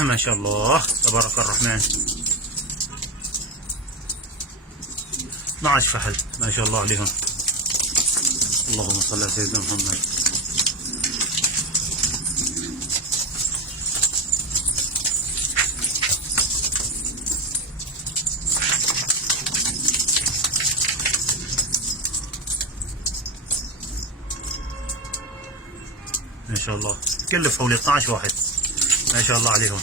ما شاء الله تبارك الرحمن. 12 فحل ما شاء الله عليهم. اللهم صل على سيدنا محمد. ما شاء الله كل حوالي 12 واحد ما شاء الله عليهم.